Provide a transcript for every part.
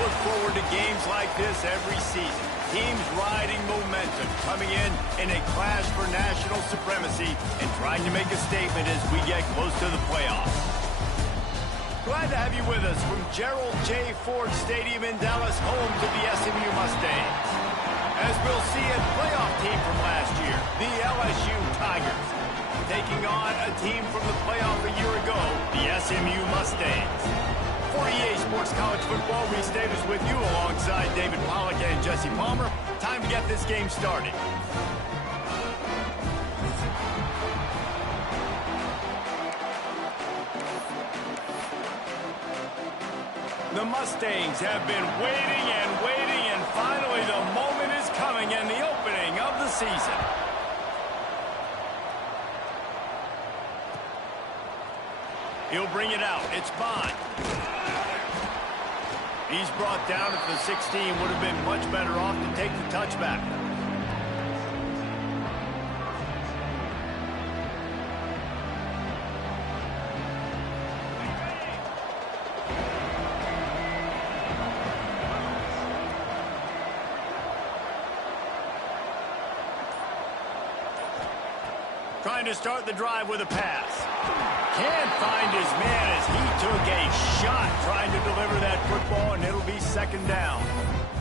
look forward to games like this every season. Teams riding momentum, coming in a clash for national supremacy and trying to make a statement as we get close to the playoffs. Glad to have you with us from Gerald J. Ford Stadium in Dallas, home to the SMU Mustangs. As we'll see a playoff team from last year, the LSU Tigers, taking on a team from the playoff a year ago, the SMU Mustangs. For EA Sports College Football, Reese Davis with you alongside David Pollack and Jesse Palmer. Time to get this game started. The Mustangs have been waiting and finally the moment is coming and the opening of the season. He'll bring it out. It's Bond. He's brought down at the 16. Would have been much better off to take the touchback. Trying to start the drive with a pass. Can't find his man as he took a shot trying to deliver that football, and it'll be second down.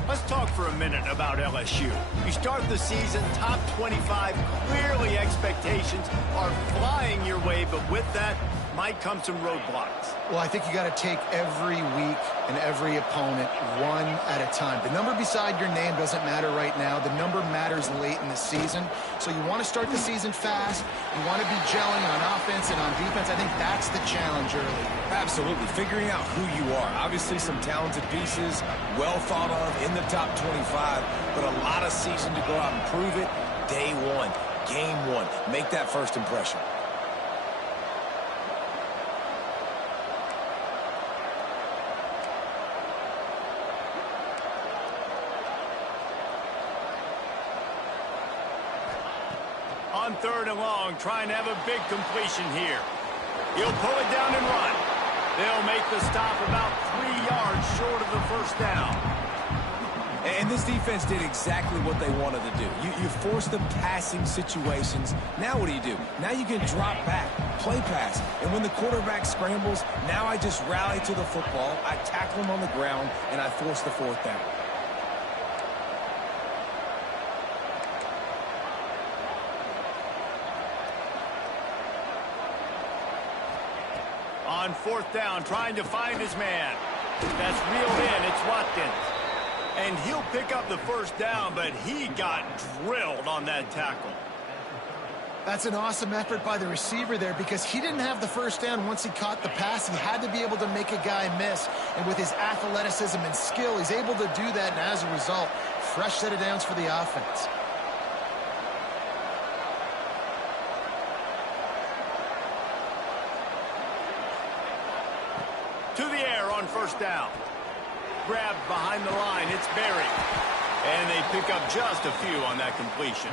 Let's talk for a minute about LSU. You start the season top 25. Clearly expectations are flying your way, but with that might come some roadblocks. Well, I think you got to take every week and every opponent one at a time. The number beside your name doesn't matter right now. The number matters late in the season. So you want to start the season fast. You want to be gelling on offense and on defense. I think that's the challenge early. Absolutely. Figuring out who you are. Obviously some talented pieces, well thought of in the top 25, but a lot of season to go out and prove it. Day one, game one. Make that first impression. On third and long, trying to have a big completion here. He'll pull it down and run. They'll make the stop about 3 yards short of the first down. And this defense did exactly what they wanted to do. You forced them passing situations. Now what do? Now you can drop back, play pass. And when the quarterback scrambles, now I just rally to the football. I tackle him on the ground, and I force the fourth down. On fourth down, trying to find his man. That's reeled in. It's Watkins. And he'll pick up the first down, but he got drilled on that tackle. That's an awesome effort by the receiver there because he didn't have the first down once he caught the pass. He had to be able to make a guy miss. And with his athleticism and skill, he's able to do that. And as a result, fresh set of downs for the offense. To the air on first down. Grabbed behind the line. It's Berry. And they pick up just a few on that completion.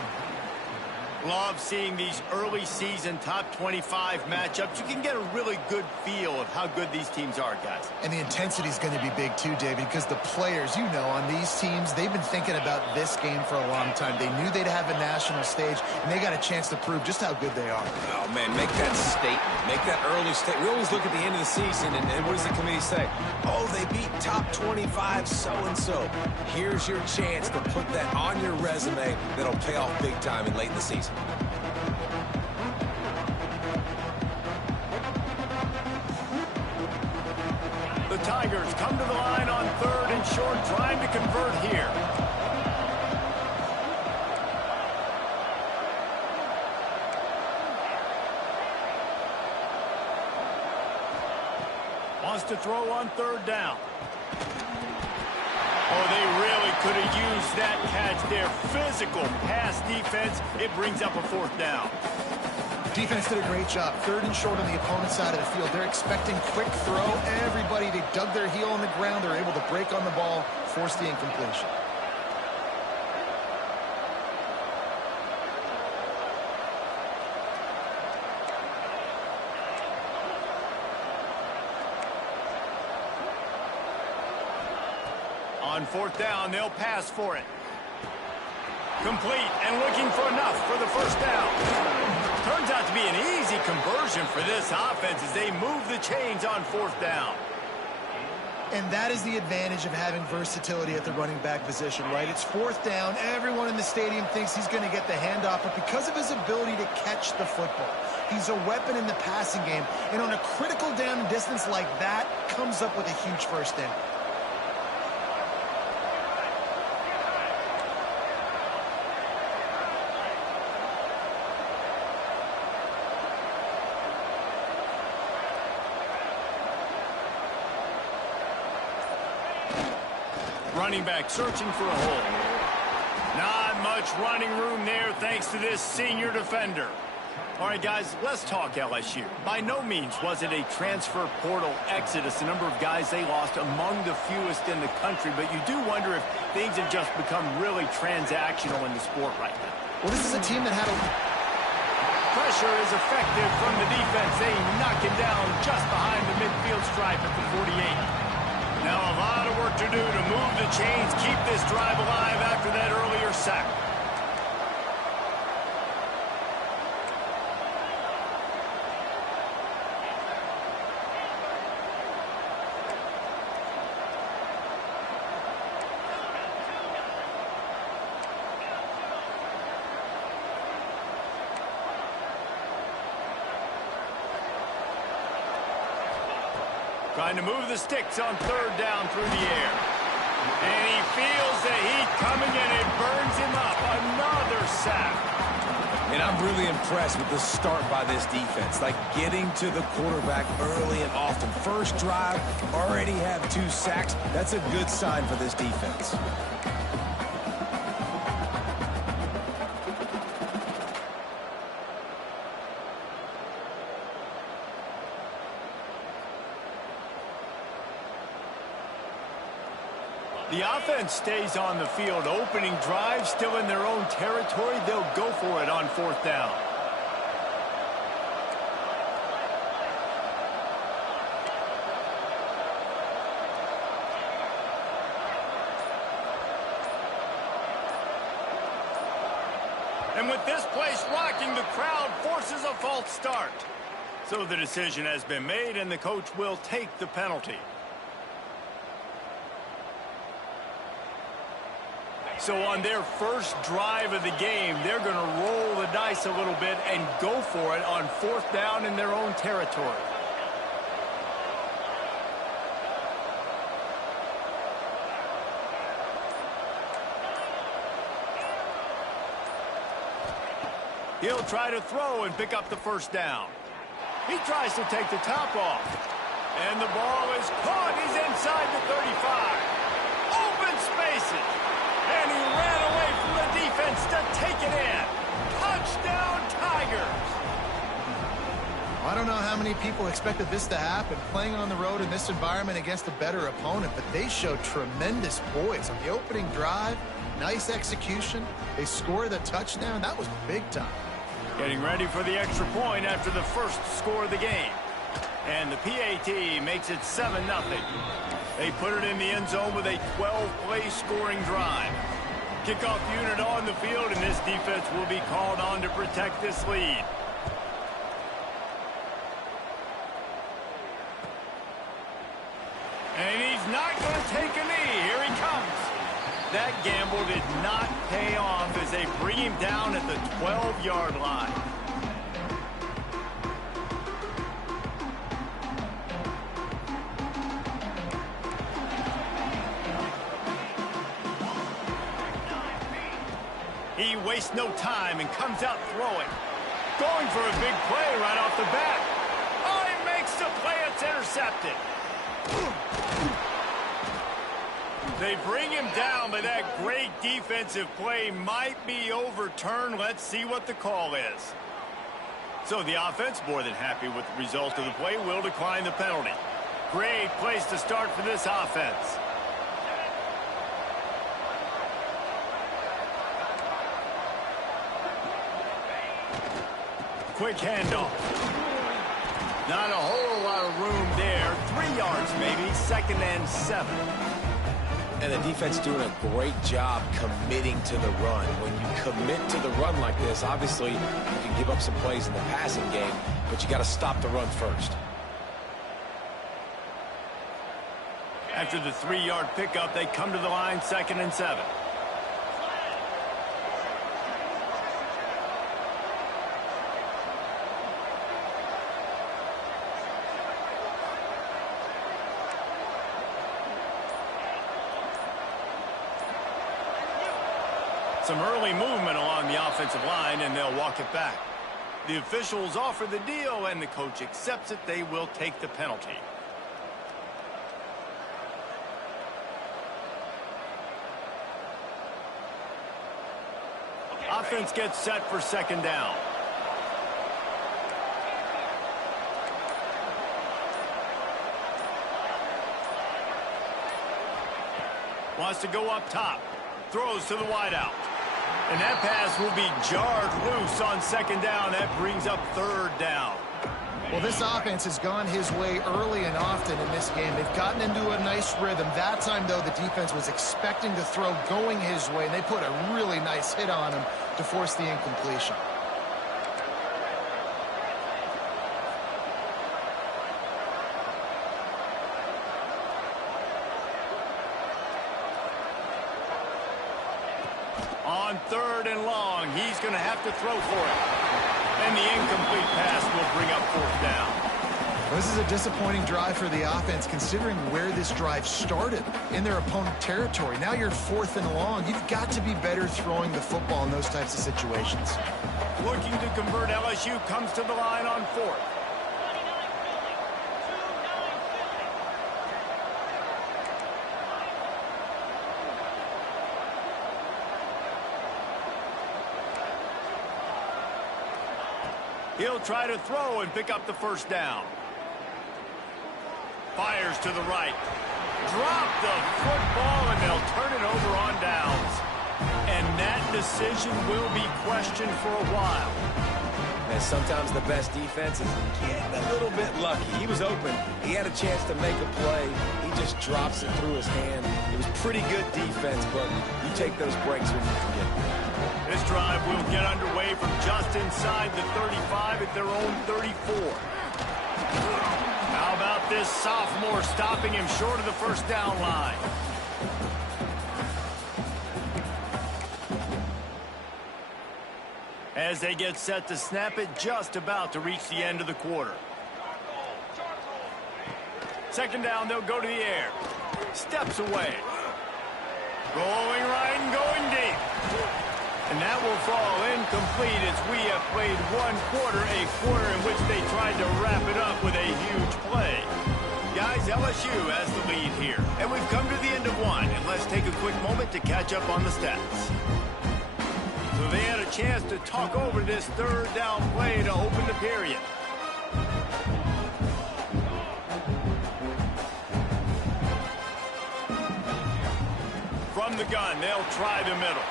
Love seeing these early season top 25 matchups. You can get a really good feel of how good these teams are, guys. And the intensity is going to be big too, David, because the players, you know, on these teams, they've been thinking about this game for a long time. They knew they'd have a national stage, and they got a chance to prove just how good they are. Oh, man, make that statement. Make that early statement. We always look at the end of the season, and what does the committee say? Oh, they beat top 25 so-and-so. Here's your chance to put that on your resume that'll pay off big time in late in the season. The Tigers come to the line on third and short, trying to convert here. Wants to throw on third down. Oh, they really could have used that catch there. Physical pass defense. It brings up a fourth down. Defense did a great job. Third and short on the opponent's side of the field. They're expecting quick throw. Everybody, they dug their heel on the ground. They're able to break on the ball, force the incompletion. On fourth down, they'll pass for it. Complete and looking for enough for the first down. Turns out to be an easy conversion for this offense as they move the chains on fourth down. And that is the advantage of having versatility at the running back position, right? It's fourth down. Everyone in the stadium thinks he's going to get the handoff, but because of his ability to catch the football, he's a weapon in the passing game. And on a critical down and distance like that, comes up with a huge first down. Running back searching for a hole. Not much running room there thanks to this senior defender. All right, guys, let's talk LSU. By no means was it a transfer portal exodus, the number of guys they lost among the fewest in the country, but you do wonder if things have just become really transactional in the sport right now. Well, this is a team that had a... Pressure is effective from the defense. They knock him down just behind the midfield stripe at the 48. Now a lot of work to do to move the chains, keep this drive alive after that earlier sack. Trying to move the sticks on third down through the air. And he feels the heat coming and it burns him up. Another sack. And I'm really impressed with the start by this defense. Like getting to the quarterback early and often. First drive, already have 2 sacks. That's a good sign for this defense. The offense stays on the field. Opening drive, still in their own territory. They'll go for it on fourth down. And with this place rocking, the crowd forces a false start. So the decision has been made, and the coach will take the penalty. So on their first drive of the game, they're going to roll the dice a little bit and go for it on fourth down in their own territory. He'll try to throw and pick up the first down. He tries to take the top off. And the ball is caught. He's inside the 35. Open spaces. And he ran away from the defense to take it in. Touchdown, Tigers. I don't know how many people expected this to happen, playing on the road in this environment against a better opponent, but they showed tremendous poise on the opening drive. Nice execution. They scored the touchdown. That was big time. Getting ready for the extra point after the first score of the game. And the PAT makes it 7-0. They put it in the end zone with a 12-play scoring drive. Kickoff unit on the field, and this defense will be called on to protect this lead. And he's not going to take a knee. Here he comes. That gamble did not pay off as they bring him down at the 12-yard line. He wastes no time and comes out throwing. Going for a big play right off the bat. Oh, he makes the play. It's intercepted. They bring him down, but that great defensive play might be overturned. Let's see what the call is. So the offense, more than happy with the result of the play, will decline the penalty. Great place to start for this offense. Quick handoff. Not a whole lot of room there. 3 yards maybe. 2nd and 7. And the defense doing a great job committing to the run. When you commit to the run like this, obviously you can give up some plays in the passing game, but you got to stop the run first. After the 3-yard pickup, they come to the line, 2nd and 7. Some early movement along the offensive line, and they'll walk it back. The officials offer the deal, and the coach accepts it. They will take the penalty. Offense gets set for 2nd down. Wants to go up top. Throws to the wideout. And that pass will be jarred loose on 2nd down. That brings up 3rd down. Well, this offense has gone his way early and often in this game. They've gotten into a nice rhythm. That time, though, the defense was expecting to throw going his way, and they put a really nice hit on him to force the incompletion. On 3rd and long, he's going to have to throw for it. And the incomplete pass will bring up 4th down. This is a disappointing drive for the offense, considering where this drive started, in their opponent territory. Now you're 4th and long. You've got to be better throwing the football in those types of situations. Looking to convert, LSU comes to the line on 4th. He'll try to throw and pick up the 1st down. Fires to the right. Drop the football, and they'll turn it over on downs. And that decision will be questioned for a while. And sometimes the best defense is getting a little bit lucky. He was open. He had a chance to make a play. He just drops it through his hand. It was pretty good defense, but you take those breaks when you can get them. This drive will get underway from just inside the 35 at their own 34. How about this sophomore stopping him short of the 1st down line? As they get set to snap it, just about to reach the end of the quarter. 2nd down, they'll go to the air. Steps away. Going right and going deep. And that will fall incomplete as we have played 1 quarter, a quarter in which they tried to wrap it up with a huge play. Guys, LSU has the lead here, and we've come to the end of 1, and let's take a quick moment to catch up on the stats. So they had a chance to talk over this 3rd down play to open the period. From the gun, they'll try the middle.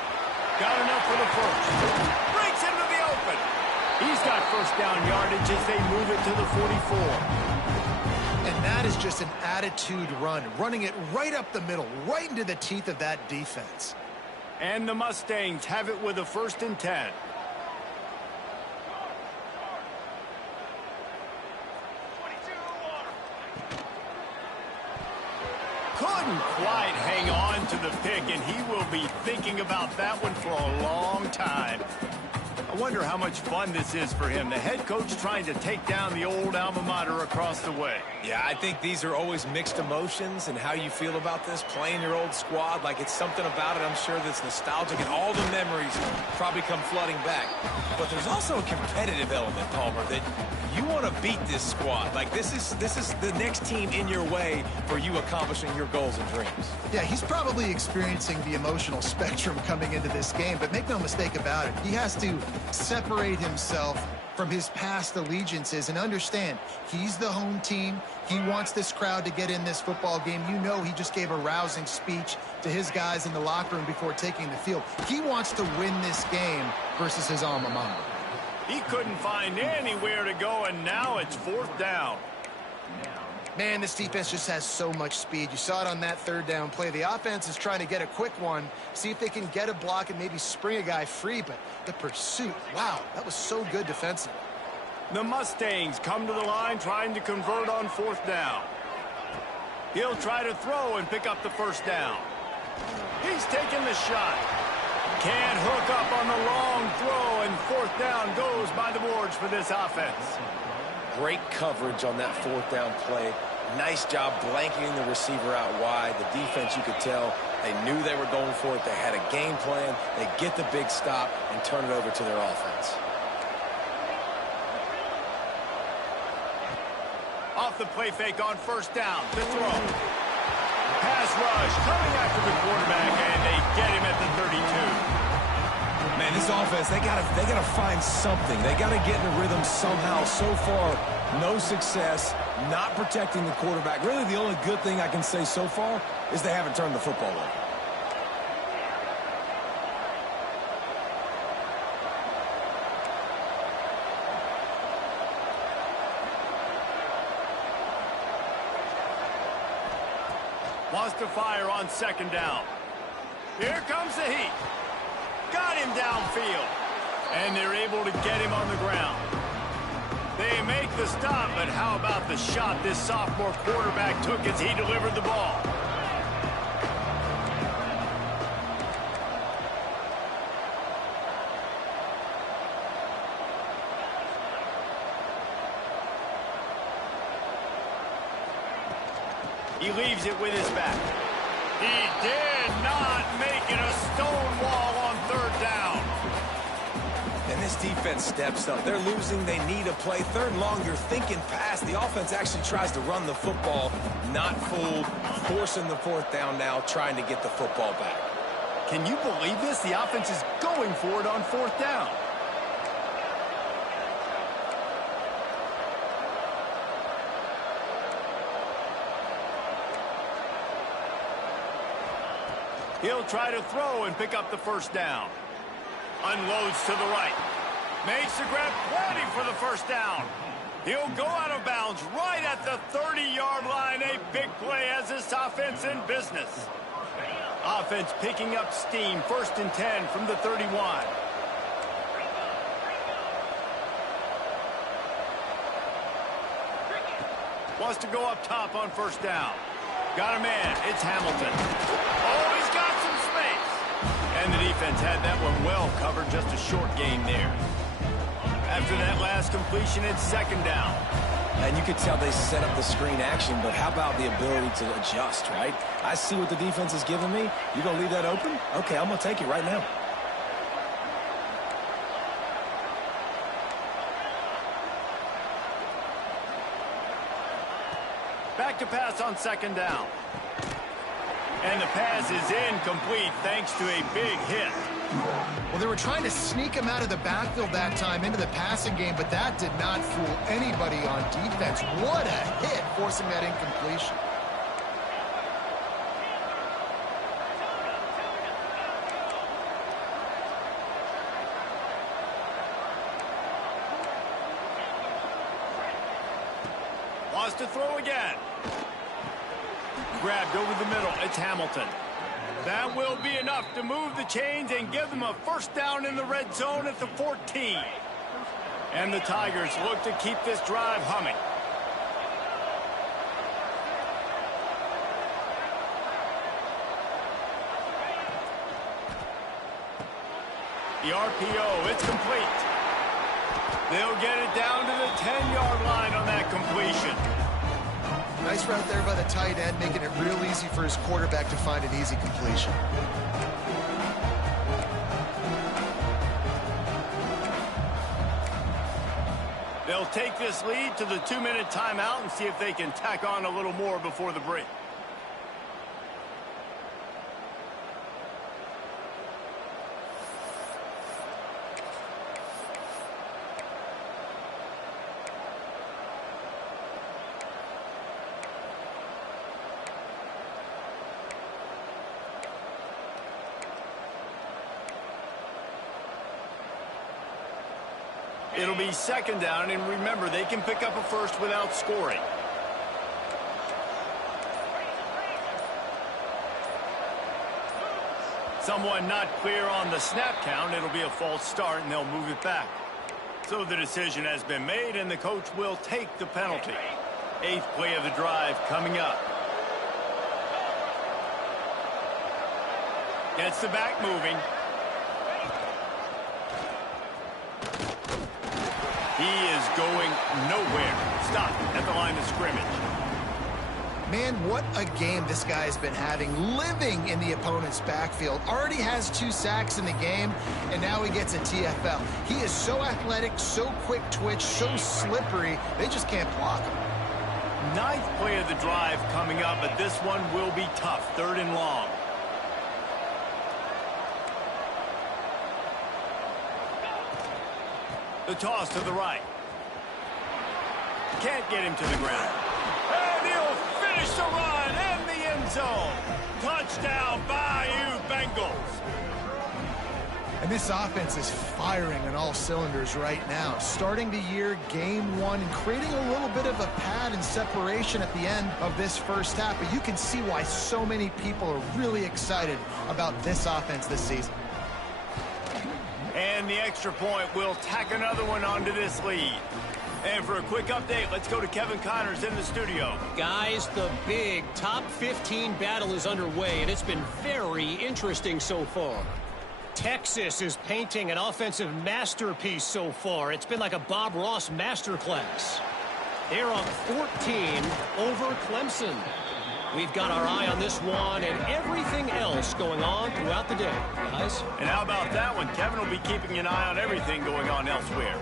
Got enough for the 1st. Breaks into the open. He's got 1st down yardage as they move it to the 44. And that is just an attitude run, running it right up the middle, right into the teeth of that defense. And the Mustangs have it with a 1st and 10. Couldn't quite hang on to the pick, and he will be thinking about that one for a long time. I wonder how much fun this is for him. The head coach trying to take down the old alma mater across the way. Yeah, I think these are always mixed emotions and how you feel about this, playing your old squad. Like, it's something about it, I'm sure, that's nostalgic, and all the memories probably come flooding back. But there's also a competitive element, Palmer, that you want to beat this squad. Like, this is the next team in your way for you accomplishing your goals and dreams. Yeah, he's probably experiencing the emotional spectrum coming into this game, but make no mistake about it, he has to separate himself from his past allegiances and understand he's the home team. He wants this crowd to get in this football game. You know, he just gave a rousing speech to his guys in the locker room before taking the field. He wants to win this game versus his alma mater. He couldn't find anywhere to go, and now it's 4th down. Man, this defense just has so much speed. You saw it on that third down play. The offense is trying to get a quick one, see if they can get a block and maybe spring a guy free, but the pursuit, wow, that was so good defensively. The Mustangs come to the line trying to convert on fourth down. He'll try to throw and pick up the first down. He's taking the shot. Can't hook up on the long throw, and fourth down goes by the boards for this offense. Great coverage on that fourth down play. Nice job blanketing the receiver out wide. The defense, you could tell, they knew they were going for it. They had a game plan. They get the big stop and turn it over to their offense. Off the play fake on first down. The throw. Pass rush coming after the quarterback, and they get him at the 32. Man, this offense, they gotta find something. They gotta get in a rhythm somehow. So far, no success, not protecting the quarterback. Really, the only good thing I can say so far is they haven't turned the football over. Wants to fire on second down. Here comes the heat. Got him downfield. And they're able to get him on the ground. They make the stop, but how about the shot this sophomore quarterback took as he delivered the ball? He leaves it with his back. He did not make it a stone wall on third down. And this defense steps up. They're losing. They need a play. Third and long, you're thinking pass. The offense actually tries to run the football. Not fooled. Forcing the fourth down now, trying to get the football back. Can you believe this? The offense is going for it on fourth down. He'll try to throw and pick up the first down. Unloads to the right. Makes the grab, plenty for the first down. He'll go out of bounds right at the 30-yard line. A big play has this offense in business. Offense picking up steam. 1st and 10 from the 31. Wants to go up top on first down. Got a man. It's Hamilton. Oh, he's got some space. And the defense had that one well covered. Just a short gain there. After that last completion, it's second down. And you could tell they set up the screen action, but how about the ability to adjust, right? I see what the defense is giving me. You're going to leave that open? Okay, I'm going to take it right now. Back to pass on second down. And the pass is incomplete thanks to a big hit. Well, they were trying to sneak him out of the backfield that time into the passing game, but that did not fool anybody on defense. What a hit, forcing that incompletion. Wants to throw again. Grabbed over the middle. It's Hamilton. That will be enough to move the chains and give them a first down in the red zone at the 14. And the Tigers look to keep this drive humming. The RPO, it's complete. They'll get it down to the 10-yard line on that completion. Nice route there by the tight end, making it real easy for his quarterback to find an easy completion. They'll take this lead to the 2-minute timeout and see if they can tack on a little more before the break. It'll be second down, and remember, they can pick up a first without scoring. Someone not clear on the snap count. It'll be a false start, and they'll move it back. So the decision has been made, and the coach will take the penalty. 8th play of the drive coming up. Gets the back moving. He is going nowhere. Stop at the line of scrimmage. Man, what a game this guy has been having, living in the opponent's backfield. Already has 2 sacks in the game, and now he gets a TFL. He is so athletic, so quick twitch, so slippery, they just can't block him. 9th play of the drive coming up, but this one will be tough. 3rd and long. The toss to the right. Can't get him to the ground. And he'll finish the run in the end zone. Touchdown, Bayou Bengals. And this offense is firing on all cylinders right now. Starting the year, game 1, and creating a little bit of a pad and separation at the end of this first half. But you can see why so many people are really excited about this offense this season. And the extra point will tack another one onto this lead. And for a quick update, let's go to Kevin Connors in the studio. Guys, the big top 15 battle is underway, and it's been very interesting so far. Texas is painting an offensive masterpiece so far. It's been like a Bob Ross masterclass. They're up 14 over Clemson. We've got our eye on this one and everything else going on throughout the day, guys. And how about that one? Kevin will be keeping an eye on everything going on elsewhere.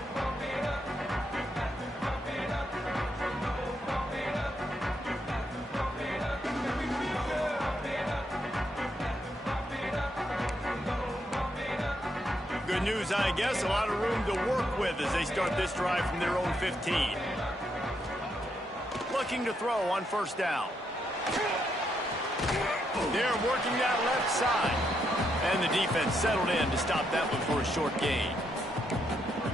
Good news, I guess. A lot of room to work with as they start this drive from their own 15. Looking to throw on 1st down. They're working that left side. And the defense settled in to stop that one for a short gain.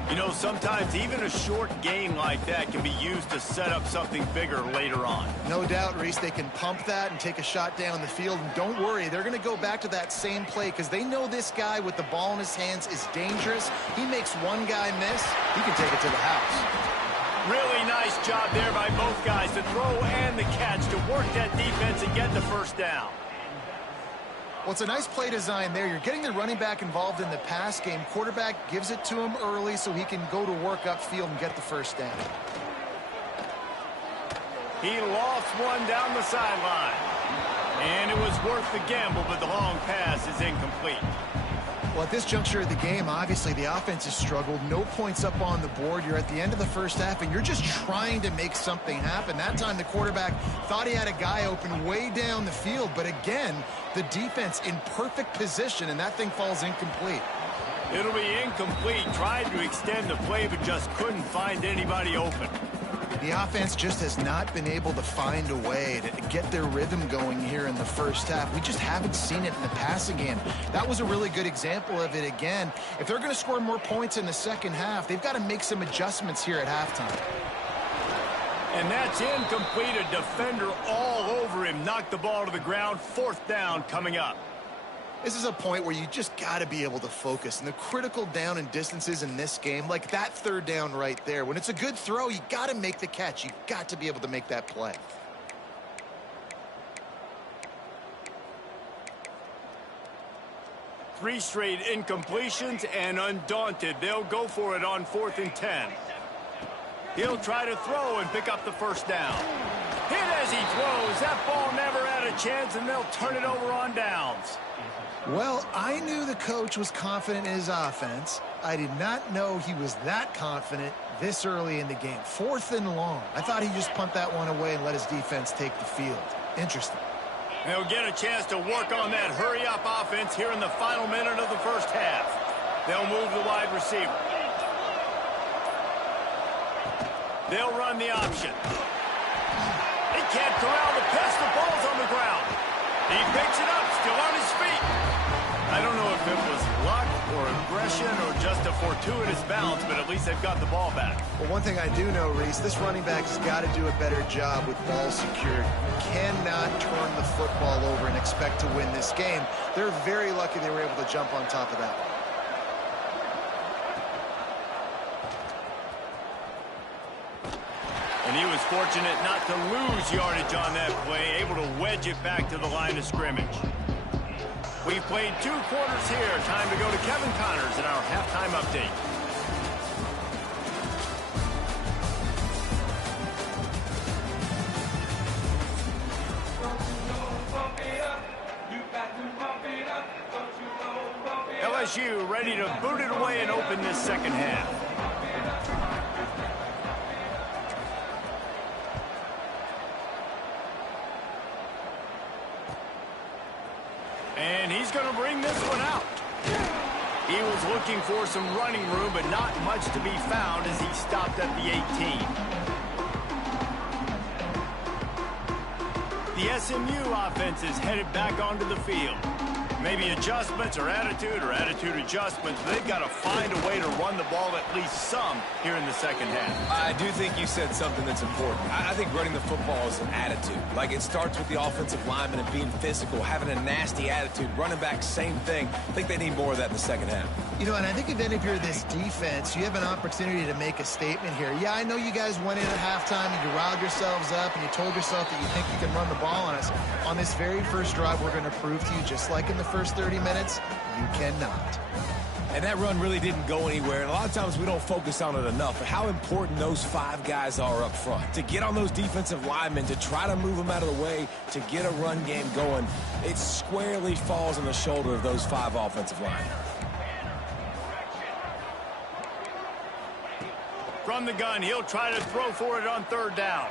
You know, sometimes even a short gain like that can be used to set up something bigger later on. No doubt, Reese, they can pump that and take a shot down the field. And don't worry, they're going to go back to that same play because they know this guy with the ball in his hands is dangerous. He makes one guy miss, he can take it to the house. Really nice job there by both guys to throw and the catch to work that defense and get the 1st down. Well, it's a nice play design there. You're getting the running back involved in the pass game. Quarterback gives it to him early so he can go to work upfield and get the 1st down. He lost one down the sideline. And it was worth the gamble, but the long pass is incomplete. Well, at this juncture of the game, obviously the offense has struggled. No points up on the board. You're at the end of the first half, and you're just trying to make something happen. That time the quarterback thought he had a guy open way down the field, but again, the defense in perfect position, and that thing falls incomplete. It'll be incomplete. Tried to extend the play, but just couldn't find anybody open. The offense just has not been able to find a way to get their rhythm going here in the first half. We just haven't seen it in the passing game. That was a really good example of it again. If they're going to score more points in the second half, they've got to make some adjustments here at halftime. And that's incomplete. A defender all over him. Knocked the ball to the ground. 4th down coming up. This is a point where you just got to be able to focus. And the critical down and distances in this game, like that 3rd down right there, when it's a good throw, you got to make the catch. You got to be able to make that play. Three straight incompletions, and undaunted, they'll go for it on 4th and 10. He'll try to throw and pick up the 1st down. Hit as he throws. That ball never had a chance, and they'll turn it over on downs. Well, I knew the coach was confident in his offense. I did not know he was that confident this early in the game. 4th and long. I thought he'd just punt that one away and let his defense take the field. Interesting. They'll get a chance to work on that hurry-up offense here in the final minute of the first half. They'll move the wide receiver. They'll run the option. They can't corral the pass. The ball's on the ground. He picks it up, still on his feet. I don't know if if it was luck or aggression or just a fortuitous bounce, but at least they've got the ball back. Well, one thing I do know, Reese, this running back has got to do a better job with ball security. Cannot turn the football over and expect to win this game. They're very lucky they were able to jump on top of that. And he was fortunate not to lose yardage on that play, able to wedge it back to the line of scrimmage. We've played 2 quarters here. Time to go to Kevin Connors in our halftime update. LSU ready to boot it away and open this second half. And he's going to bring this one out. He was looking for some running room, but not much to be found as he stopped at the 18. The SMU offense is headed back onto the field. Maybe adjustments or attitude adjustments. They've got to find a way to run the ball at least some here in the second half. I do think you said something that's important. I think running the football is an attitude. Like, it starts with the offensive lineman and being physical, having a nasty attitude. Running back, same thing. I think they need more of that in the second half. You know, and I think if you're this defense, you have an opportunity to make a statement here. Yeah, I know you guys went in at halftime and you riled yourselves up and you told yourself that you think you can run the ball on us. On this very first drive, we're going to prove to you, just like in the first 30 minutes, you cannot. And that run really didn't go anywhere. And a lot of times we don't focus on it enough. But how important those 5 guys are up front. To get on those defensive linemen, to try to move them out of the way, to get a run game going, it squarely falls on the shoulder of those 5 offensive linemen. From the gun, he'll try to throw for it on 3rd down.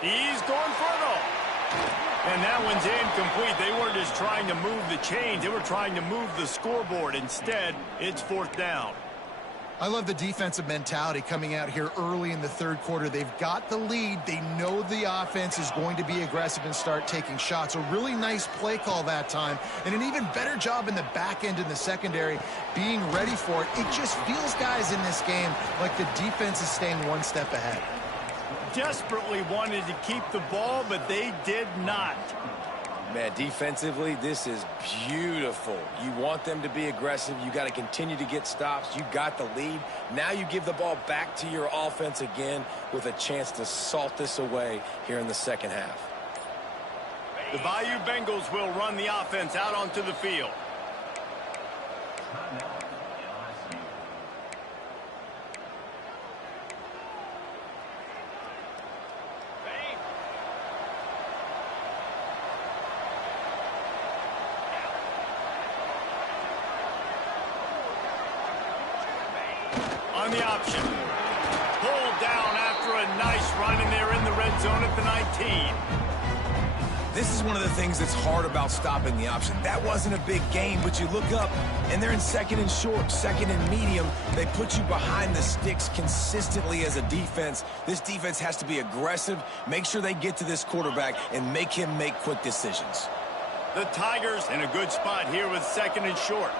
He's going for it all. And that one's incomplete. They weren't just trying to move the chains. They were trying to move the scoreboard. Instead, it's 4th down. I love the defensive mentality coming out here early in the 3rd quarter. They've got the lead. They know the offense is going to be aggressive and start taking shots. A really nice play call that time. And an even better job in the back end in the secondary being ready for it. It just feels, guys, in this game like the defense is staying one step ahead. Desperately wanted to keep the ball, but they did not. Man, defensively, this is beautiful. You want them to be aggressive. You got to continue to get stops. You got the lead. Now you give the ball back to your offense again with a chance to salt this away here in the second half. The Bayou Bengals will run the offense out onto the field. On the option. Pulled down after a nice run, and they're in the red zone at the 19. This is one of the things that's hard about stopping the option. That wasn't a big gain, but you look up, and they're in 2nd and short, 2nd and medium. They put you behind the sticks consistently as a defense. This defense has to be aggressive, make sure they get to this quarterback, and make him make quick decisions. The Tigers in a good spot here with 2nd and short.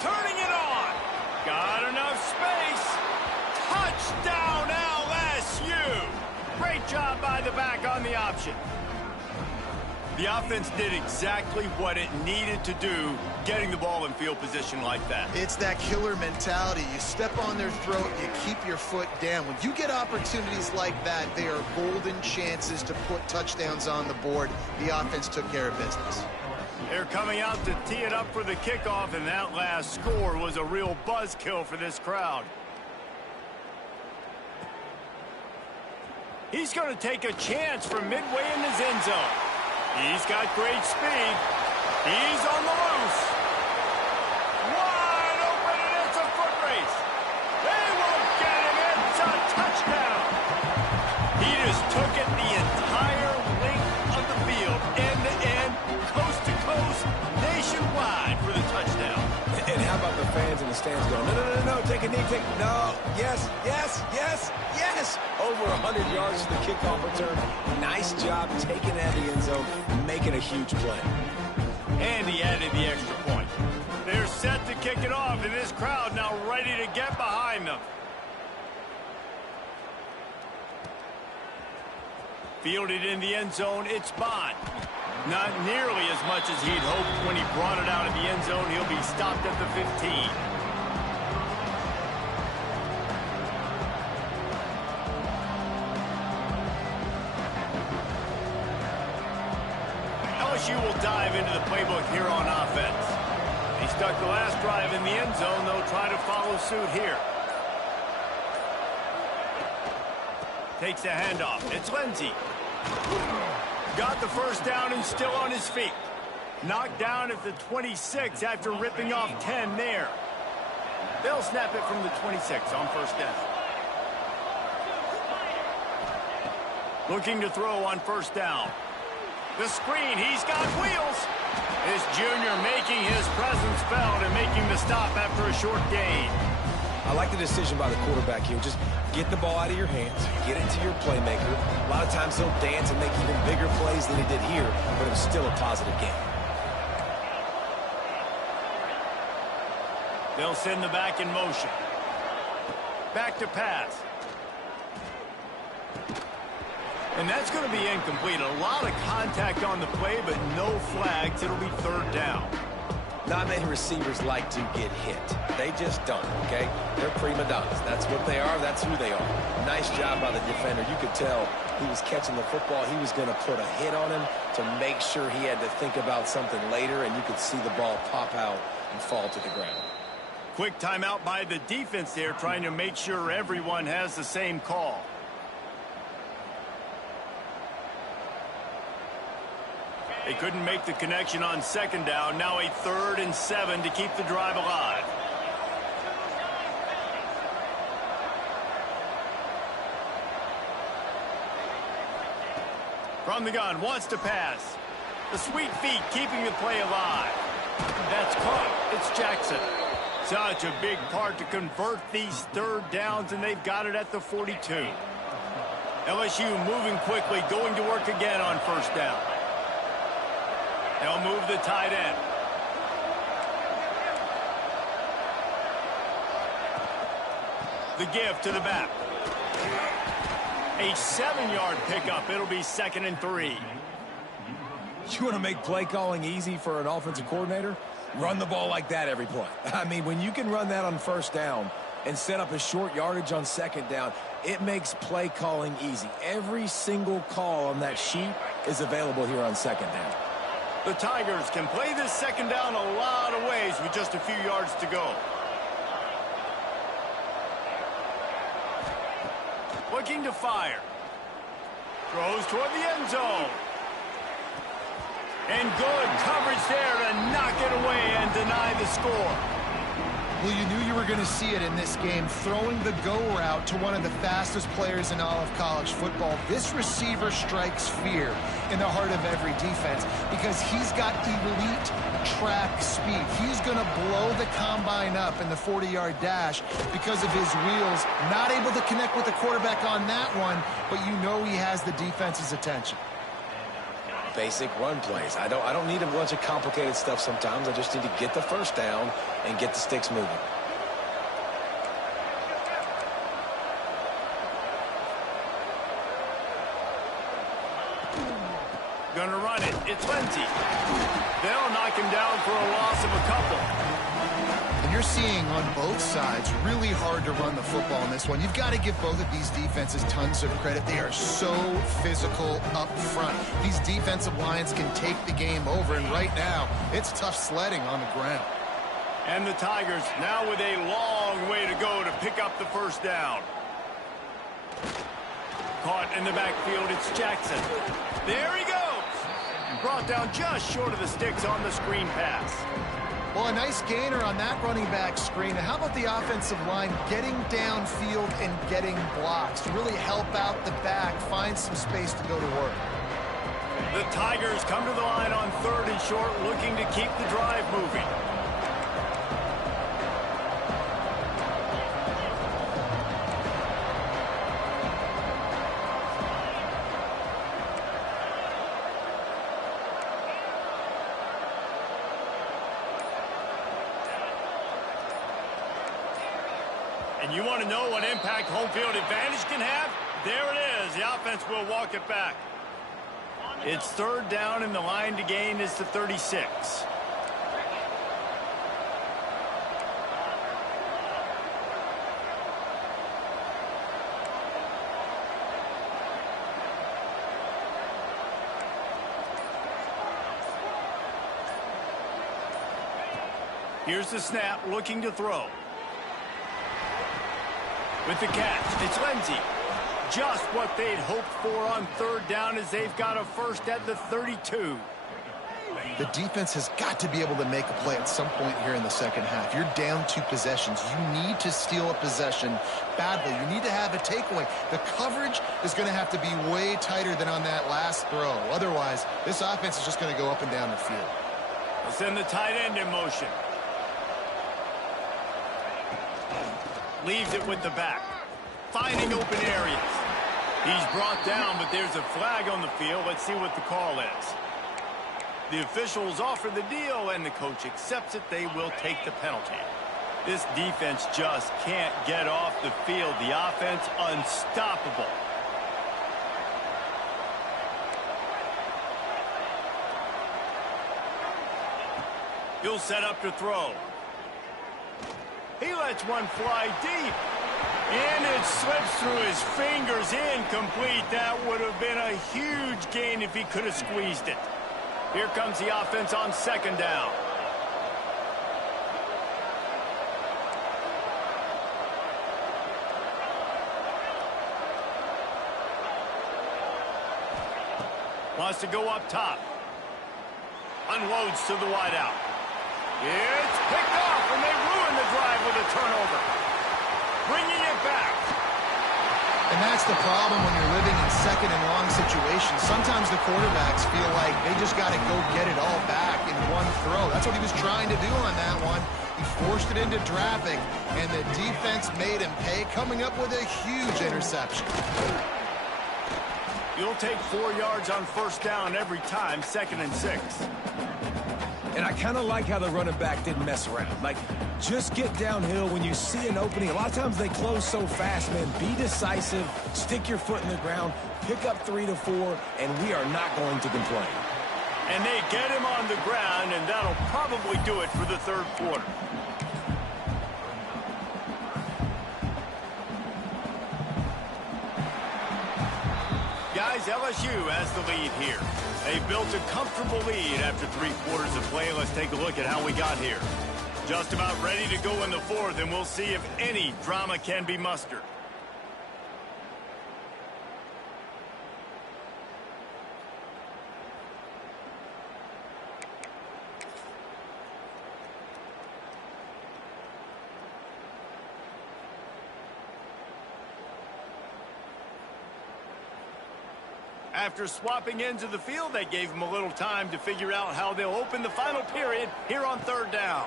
Turning it on. Got enough space. Touchdown, LSU. Great job by the back on the option. The offense did exactly what it needed to do, getting the ball in field position like that. It's that killer mentality. You step on their throat, you keep your foot down. When you get opportunities like that, they are golden chances to put touchdowns on the board. The offense took care of business. They're coming out to tee it up for the kickoff, and that last score was a real buzzkill for this crowd. He's going to take a chance from midway in his end zone. He's got great speed. He's on the loose. Wide open, and it's a foot race. They will get him. It's a touchdown. He just took it the entire length of the field, end-to-end, coast-to-coast, nationwide for the touchdown. And how about the fans in the the stands going, no, no, no, no, take a knee, no, yes, yes, yes, yes. Over 100 yards to the kickoff return. Nice job taking it out of the end zone, making a huge play. And he added the extra point. They're set to kick it off, and this crowd now ready to get behind them. Fielded in the end zone, it's Bond. Not nearly as much as he'd hoped when he brought it out of the end zone. He'll be stopped at the 15. LSU will dive into the playbook here on offense. He stuck the last drive in the end zone. They'll try to follow suit here. Takes the handoff. It's Lindsey. Got the first down and still on his feet. Knocked down at the 26 after ripping off 10 there. They'll snap it from the 26 on first down. Looking to throw on first down. The screen, he's got wheels. This junior making his presence felt and making the stop after a short gain. I like the decision by the quarterback here. Just get the ball out of your hands, get it to your playmaker. A lot of times he'll dance and make even bigger plays than he did here, but it was still a positive game. They'll send the back in motion. Back to pass. And that's going to be incomplete. A lot of contact on the play, but no flags. It'll be third down. Not many receivers like to get hit. They just don't, okay? They're prima donnas. That's what they are. That's who they are. Nice job by the defender. You could tell he was catching the football. He was going to put a hit on him to make sure he had to think about something later, and you could see the ball pop out and fall to the ground. Quick timeout by the defense there, trying to make sure everyone has the same call. They couldn't make the connection on second down. Now a 3rd and 7 to keep the drive alive. From the gun, wants to pass. The sweet feet keeping the play alive. That's caught. It's Jackson. Such a big part to convert these third downs, and they've got it at the 42. LSU moving quickly, going to work again on first down. They'll move the tight end. The give to the back. A 7-yard pickup. It'll be 2nd and 3. You want to make play calling easy for an offensive coordinator? Run the ball like that every play. I mean, when you can run that on first down and set up a short yardage on second down, it makes play calling easy. Every single call on that sheet is available here on second down. The Tigers can play this second down a lot of ways with just a few yards to go. Looking to fire. Throws toward the end zone. And good coverage there to knock it away and deny the score. Well, you knew you were going to see it in this game, throwing the go route to one of the fastest players in all of college football. This receiver strikes fear in the heart of every defense because he's got elite track speed. He's going to blow the combine up in the 40-yard dash because of his wheels. Not able to connect with the quarterback on that one, but you know he has the defense's attention. Basic run plays. I don't need a bunch of complicated stuff sometimes. I just need to get the first down and get the sticks moving. Gonna run it. It's Lindsey. They'll knock him down for a loss of a couple. And you're seeing on both sides really hard to run the football in this one. You've got to give both of these defenses tons of credit. They are so physical up front. These defensive lines can take the game over, and right now it's tough sledding on the ground. And the Tigers now with a long way to go to pick up the first down. Caught in the backfield, it's Jackson. There he goes. Brought down just short of the sticks on the screen pass. Well, a nice gainer on that running back screen. And how about the offensive line getting downfield and getting blocks to really help out the back, find some space to go to work. The Tigers come to the line on 3rd and short, looking to keep the drive moving. And you want to know what impact home field advantage can have? There it is. The offense will walk it back. It's third down, and the line to gain is to 36. Here's the snap, looking to throw. With the catch, it's Lindsey. Just what they'd hoped for on third down as they've got a first at the 32. The defense has got to be able to make a play at some point here in the second half. You're down 2 possessions. You need to steal a possession badly. You need to have a takeaway. The coverage is going to have to be way tighter than on that last throw. Otherwise, this offense is just going to go up and down the field. They'll send the tight end in motion. Leaves it with the back. Finding open areas. He's brought down, but there's a flag on the field. Let's see what the call is. The officials offer the deal, and the coach accepts it. They will take the penalty. This defense just can't get off the field. The offense unstoppable. He'll set up to throw. He lets one fly deep. And it slips through his fingers, incomplete. That would have been a huge gain if he could have squeezed it. Here comes the offense on second down. Wants to go up top. Unloads to the wideout. It's picked off, and they ruin the drive with a turnover. Bringing it back. And that's the problem when you're living in second and long situations. Sometimes the quarterbacks feel like they just got to go get it all back in one throw. That's what he was trying to do on that one. He forced it into traffic, and the defense made him pay, coming up with a huge interception. You'll take 4 yards on first down every time, 2nd and 6. And I kind of like how the running back didn't mess around. Like, just get downhill when you see an opening. A lot of times they close so fast, man. Be decisive, stick your foot in the ground, pick up 3 to 4, and we are not going to complain. And they get him on the ground, and that'll probably do it for the third quarter. Guys, LSU has the lead here. They built a comfortable lead after 3 quarters of play. Let's take a look at how we got here. Just about ready to go in the fourth, and we'll see if any drama can be mustered. After swapping into the field, they gave him a little time to figure out how they'll open the final period here on third down.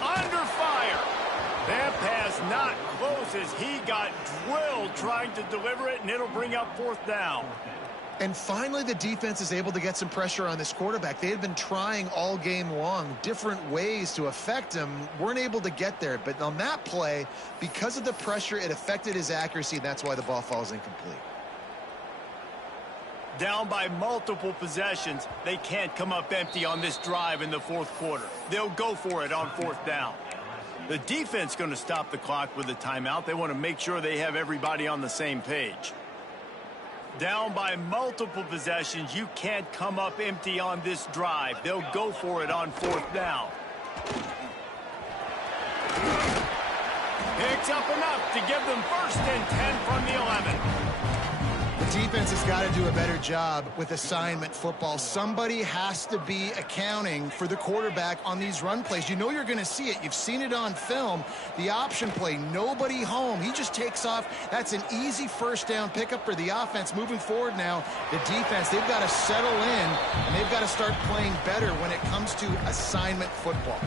Under fire. That pass not close as he got drilled trying to deliver it, and it'll bring up fourth down. And finally, the defense is able to get some pressure on this quarterback. They had been trying all game long different ways to affect him, weren't able to get there. But on that play, because of the pressure, it affected his accuracy, and that's why the ball falls incomplete. Down by multiple possessions, they can't come up empty on this drive in the fourth quarter. They'll go for it on fourth down. The defense going to stop the clock with a timeout. They want to make sure they have everybody on the same page. Down by multiple possessions, you can't come up empty on this drive. They'll go for it on fourth down. Picks up enough to give them 1st and 10 from the 11. The defense has got to do a better job with assignment football. Somebody has to be accounting for the quarterback on these run plays. You know you're going to see it. You've seen it on film. The option play, nobody home. He just takes off. That's an easy first down pickup for the offense. Moving forward now, the defense, they've got to settle in, and they've got to start playing better when it comes to assignment football.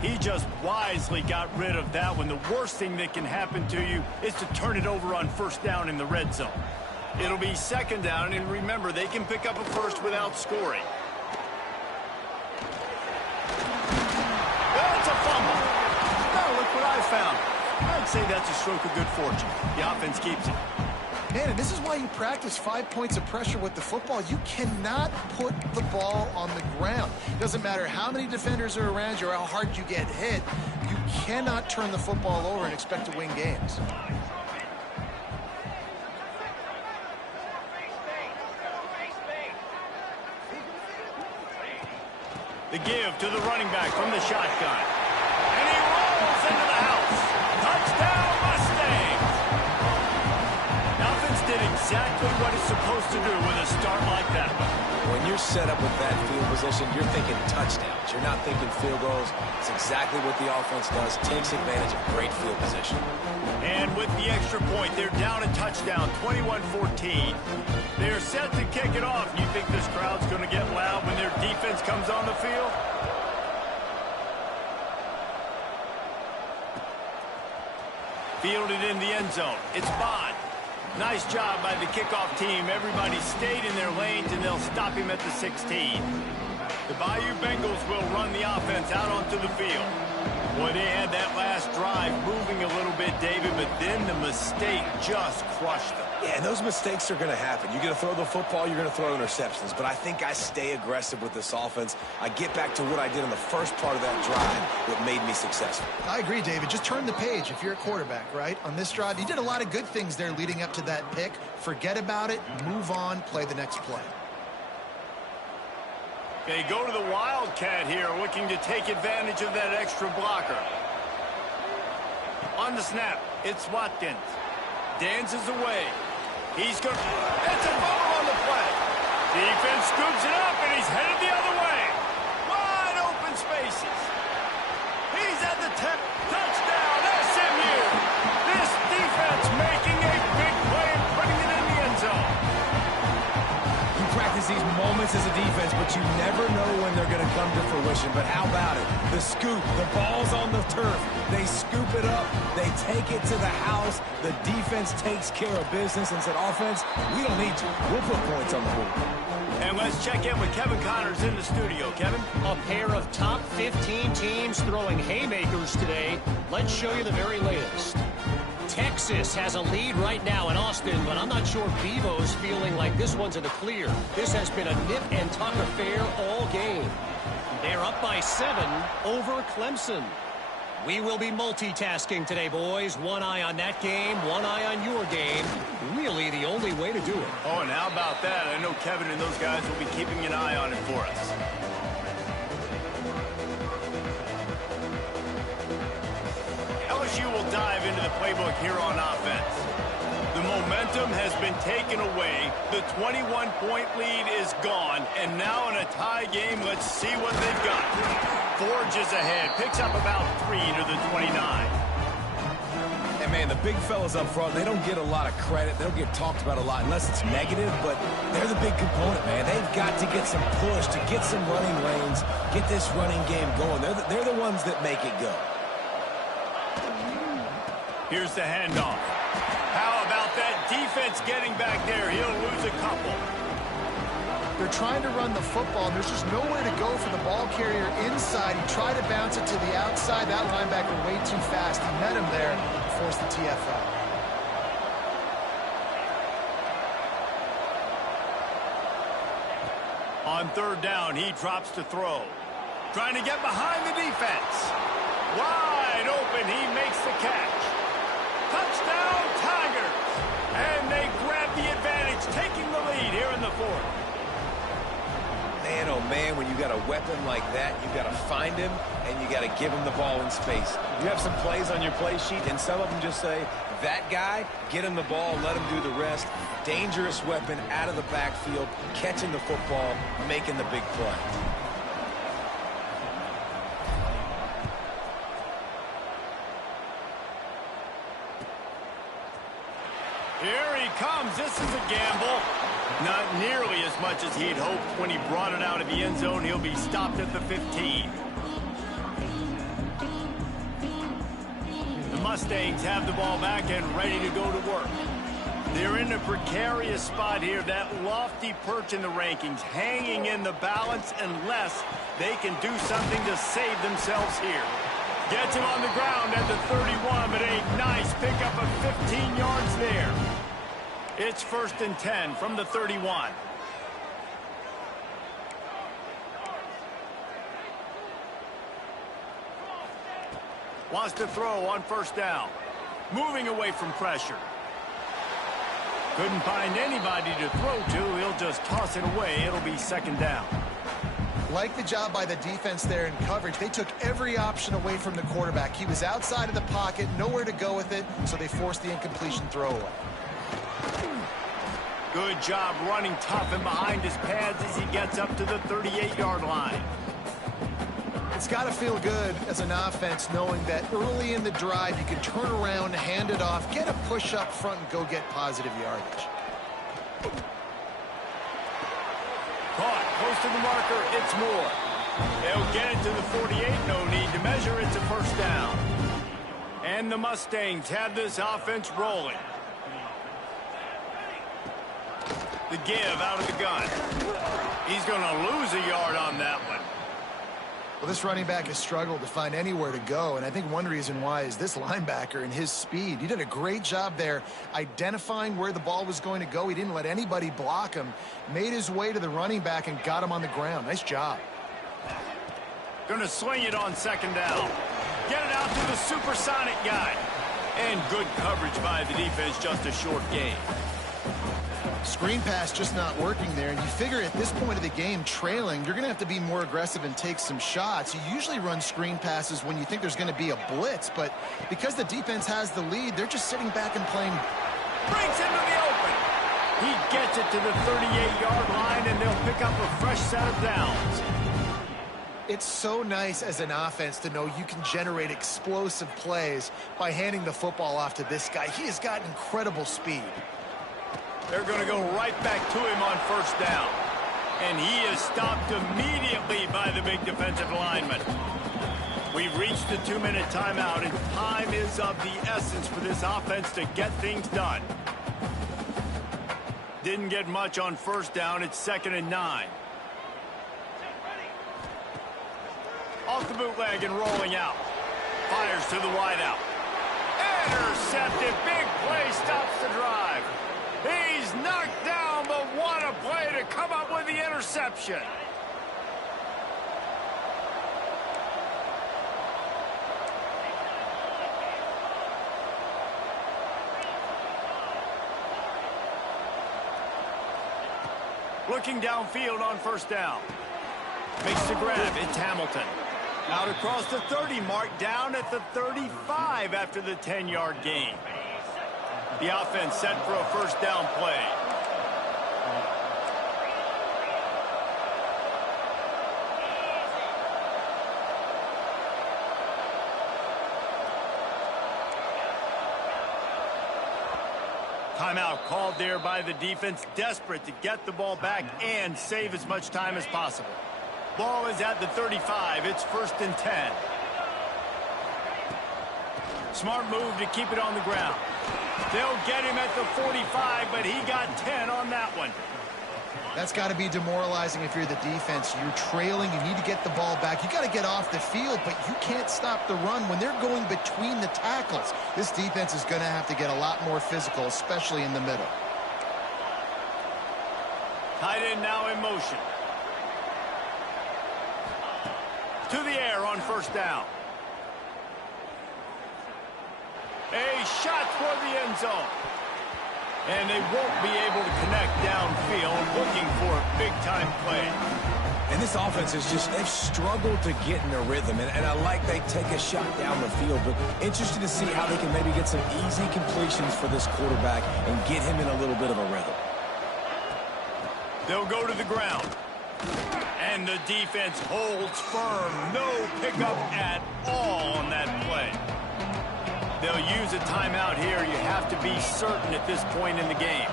He just wisely got rid of that one. The worst thing that can happen to you is to turn it over on first down in the red zone. It'll be second down, and remember, they can pick up a first without scoring. That's a fumble. Oh, look what I found. I'd say that's a stroke of good fortune. The offense keeps it. Man, and this is why you practice 5 points of pressure with the football. You cannot put the ball on the ground. Doesn't matter how many defenders are around you or how hard you get hit. You cannot turn the football over and expect to win games. The give to the running back from the shotgun. And he rolls into the house. Touchdown, Mustangs! Offense did exactly what it's supposed to do with a start like that one. When you're set up with that field position, you're thinking touchdowns. You're not thinking field goals. It's exactly what the offense does. Takes advantage of great field position. And with the extra point, they're down a touchdown, 21-14. They're set to kick it off. You think this crowd's going to get loud when their defense comes on the field? Fielded in the end zone. It's Bond. Nice job by the kickoff team. Everybody stayed in their lanes, and they'll stop him at the 16. The Bayou Bengals will run the offense out onto the field. Boy, they had that last drive moving a little bit, David, but then the mistake just crushed them. Yeah, and those mistakes are going to happen. You're going to throw the football, you're going to throw interceptions. But I think I stay aggressive with this offense. I get back to what I did in the first part of that drive that made me successful. I agree, David. Just turn the page if you're a quarterback, right? On this drive, you did a lot of good things there leading up to that pick. Forget about it, move on, play the next play. They go to the Wildcat here, looking to take advantage of that extra blocker. On the snap, it's Watkins. Dances away. He's going. It's a fumble on the play. Defense scoops it up, and he's headed the other way. Wide open spaces. He's at the 10. Touchdown, SMU. This defense making a big play and putting it in the end zone. You practice these moments as a defense, but you never know when they're going to come to fruition. But how about it? The scoop, the ball's on the turf. They scoop it up. They take it to the house. The defense takes care of business and said, offense, we don't need you. We'll put points on the board. And let's check in with Kevin Connors in the studio. Kevin? A pair of top 15 teams throwing haymakers today. Let's show you the very latest. Texas has a lead right now in Austin, but I'm not sure Bevo's feeling like this one's in the clear. This has been a nip-and-tuck affair all game. They're up by 7 over Clemson. We will be multitasking today, boys. One eye on that game, one eye on your game. Really the only way to do it. Oh, and how about that? I know Kevin and those guys will be keeping an eye on it for us. LSU will dive into the playbook here on offense. The momentum has been taken away. The 21-point lead is gone. And now in a tie game, let's see what they've got. Forges ahead. Picks up about 3 to the 29. And, man, the big fellas up front, they don't get a lot of credit. They don't get talked about a lot unless it's negative, but they're the big component, man. They've got to get some push, to get some running lanes, get this running game going. They're the ones that make it go. Here's the handoff. How about that defense getting back there? He'll lose a couple. They're trying to run the football. There's just nowhere to go for the ball carrier inside. He tried to bounce it to the outside. That linebacker way too fast. He met him there and forced the TFL. On third down, he drops to throw. Trying to get behind the defense. Wide open, he makes the catch. Touchdown, Tigers! And they grab the advantage, taking the lead here in the fourth. Man, oh man, when you got a weapon like that, you got to find him and you got to give him the ball in space. You have some plays on your play sheet, and some of them just say, that guy, get him the ball, let him do the rest. Dangerous weapon out of the backfield, catching the football, making the big play. Here he comes. This is a gamble. Not nearly as much as he'd hoped. When he brought it out of the end zone, he'll be stopped at the 15. The Mustangs have the ball back and ready to go to work. They're in a precarious spot here. That lofty perch in the rankings, hanging in the balance unless they can do something to save themselves here. Gets him on the ground at the 31, but a nice pickup of 15 yards there. It's 1st and 10 from the 31. Wants to throw on 1st down. Moving away from pressure. Couldn't find anybody to throw to. He'll just toss it away. It'll be 2nd down. Like the job by the defense there in coverage. They took every option away from the quarterback. He was outside of the pocket, nowhere to go with it, so they forced the incompletion throwaway. Good job running tough and behind his pads as he gets up to the 38-yard line. It's got to feel good as an offense knowing that early in the drive you can turn around, hand it off, get a push up front, and go get positive yardage. Caught close to the marker. It's Moore. They'll get it to the 48. No need to measure. It's a 1st down. And the Mustangs have this offense rolling. The give out of the gun. He's going to lose a yard on that one. Well, this running back has struggled to find anywhere to go, and I think one reason why is this linebacker and his speed. He did a great job there identifying where the ball was going to go. He didn't let anybody block him, made his way to the running back and got him on the ground. Nice job. Going to swing it on 2nd down. Get it out to the supersonic guy. And good coverage by the defense, just a short gain. Screen pass just not working there, and you figure at this point of the game, trailing, you're going to have to be more aggressive and take some shots. You usually run screen passes when you think there's going to be a blitz, but because the defense has the lead, they're just sitting back and playing. Brings him to the open. He gets it to the 38-yard line, and they'll pick up a fresh set of downs. It's so nice as an offense to know you can generate explosive plays by handing the football off to this guy. He has got incredible speed. They're going to go right back to him on 1st down. And he is stopped immediately by the big defensive lineman. We've reached the 2-minute timeout, and time is of the essence for this offense to get things done. Didn't get much on 1st down. It's 2nd and 9. Off the bootleg and rolling out. Fires to the wideout. Intercepted. Big play stops the drive. He's knocked down, but what a play to come up with the interception. Looking downfield on 1st down. Makes the grab. It's Hamilton. Out across the 30 mark, down at the 35 after the 10-yard gain. The offense set for a 1st down play. Timeout called there by the defense, desperate to get the ball back and save as much time as possible. Ball is at the 35. It's 1st and 10. Smart move to keep it on the ground. They'll get him at the 45, but he got 10 on that one. That's got to be demoralizing if you're the defense. You're trailing. You need to get the ball back. You got to get off the field, but you can't stop the run when they're going between the tackles. This defense is going to have to get a lot more physical, especially in the middle. Tight end now in motion. To the air on 1st down. A shot toward the end zone. And they won't be able to connect downfield, looking for a big-time play. And this offense is just, they've struggled to get in a rhythm. And I like they take a shot down the field, but interested to see how they can maybe get some easy completions for this quarterback and get him in a little bit of a rhythm. They'll go to the ground. And the defense holds firm. No pickup at all on that play. They'll use a timeout here. You have to be certain at this point in the game.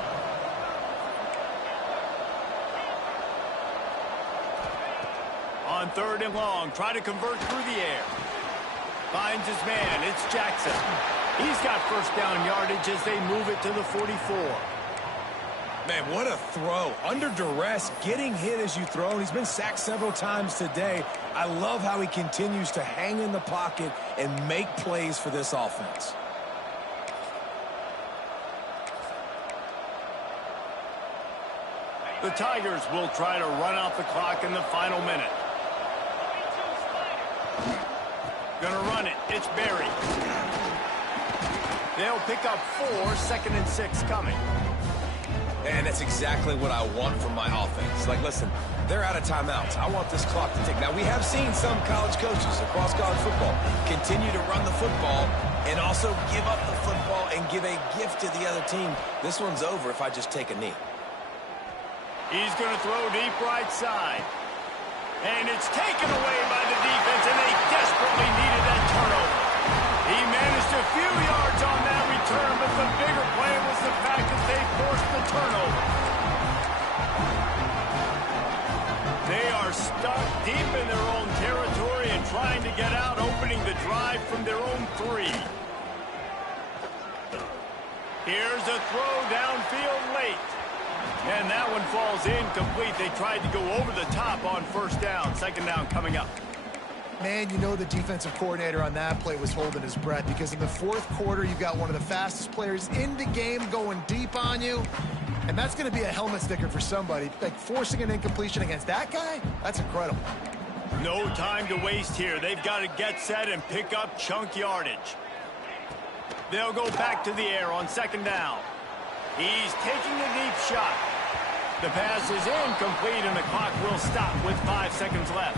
On 3rd and long, try to convert through the air. Finds his man. It's Jackson. He's got 1st down yardage as they move it to the 44. Man, what a throw. Under duress, getting hit as you throw. And he's been sacked several times today. I love how he continues to hang in the pocket and make plays for this offense. The Tigers will try to run out the clock in the final minute. Gonna run it. It's Berry. They'll pick up 4, 2nd and 6 coming. And that's exactly what I want from my offense. Like, listen, they're out of timeouts. I want this clock to tick. Now, we have seen some college coaches across college football continue to run the football and also give up the football and give a gift to the other team. This one's over if I just take a knee. He's going to throw deep right side. And it's taken away by the defense, and they desperately needed that turnover. He managed a few yards on that return, but the bigger play was the fact that they forced the turnover. They are stuck deep in their own territory and trying to get out, opening the drive from their own 3. Here's a throw downfield late. And that one falls incomplete. They tried to go over the top on 1st down. 2nd down coming up. Man, you know the defensive coordinator on that play was holding his breath because in the 4th quarter, you've got one of the fastest players in the game going deep on you. And that's going to be a helmet sticker for somebody. Like, forcing an incompletion against that guy, that's incredible. No time to waste here. They've got to get set and pick up chunk yardage. They'll go back to the air on 2nd down. He's taking a deep shot. The pass is incomplete, and the clock will stop with 5 seconds left.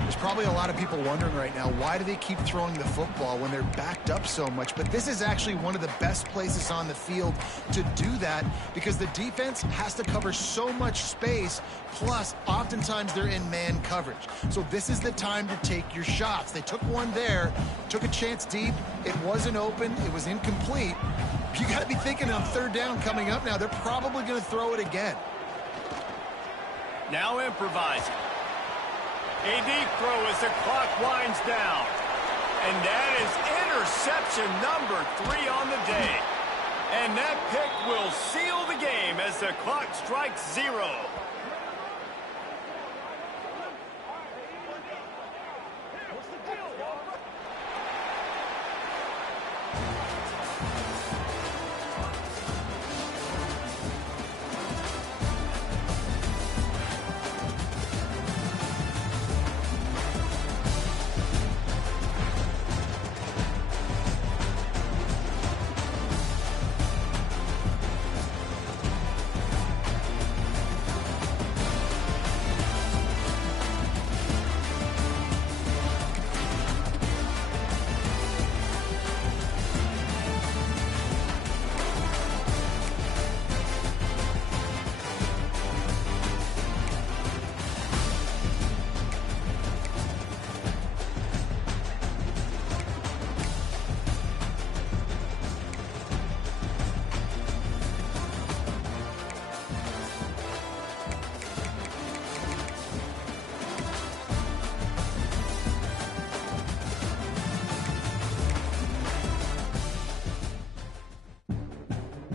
There's probably a lot of people wondering right now, why do they keep throwing the football when they're backed up so much? But this is actually one of the best places on the field to do that because the defense has to cover so much space, plus oftentimes they're in man coverage. So this is the time to take your shots. They took one there, took a chance deep. It wasn't open. It was incomplete. You got to be thinking on 3rd down coming up now. They're probably going to throw it again. Now improvising. A deep throw as the clock winds down. And that is interception number 3 on the day. And that pick will seal the game as the clock strikes 0.